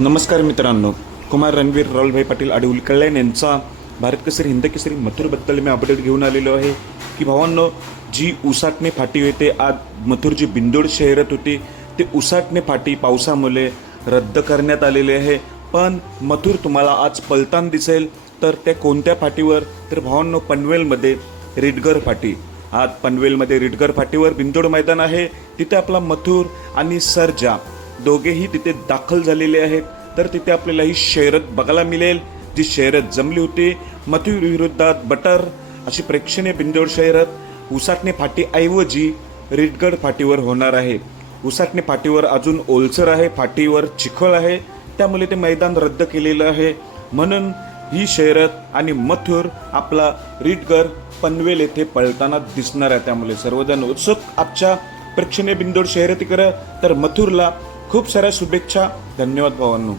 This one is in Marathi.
नमस्कार मित्रांनो कुमार रणवीर राहुलभाई पाटील आणि उलकल्याण यांचा भारत केसरी हिंद केसरी मथुरबद्दल मी अपडेट घेऊन आलेलो आहे की भावांनो जी उसाटणे फाटी होते आज मथुर जी बिंदोड शहरात होती ते उसाटणे फाटी पावसामुळे रद्द करण्यात आलेले आहे. पण मथुर तुम्हाला आज पलतान दिसेल तर त्या कोणत्या फाटीवर? तर भावांनो पनवेलमध्ये रिडगर फाटी. आज पनवेलमध्ये रिडगर फाटीवर बिंदोड मैदान आहे. तिथे आपला मथुर आणि सरजा दोघेही तिथे दाखल झालेले आहेत. तर तिथे आपल्याला ही शर्यत बघायला मिळेल. जी शर्यत जमली होती मथुर विरुद्धात बटर अशी प्रेक्षणीय बिंदोड शर्यत उसाटणे फाटीऐवजी रिडगड फाटीवर होणार आहे. उसाटणे फाटीवर अजून ओलसर आहे फाटीवर चिखल आहे. त्यामुळे ते मैदान रद्द केलेलं आहे. म्हणून ही शर्यत आणि मथुर आपला रिडगर पनवेल येथे पळताना दिसणार आहे. त्यामुळे सर्वजण उत्सुक आजच्या प्रेक्षणीय बिंदोड शर्यतीकडे. तर मथुरला खूप साऱ्या शुभेच्छा. धन्यवाद भावांनो.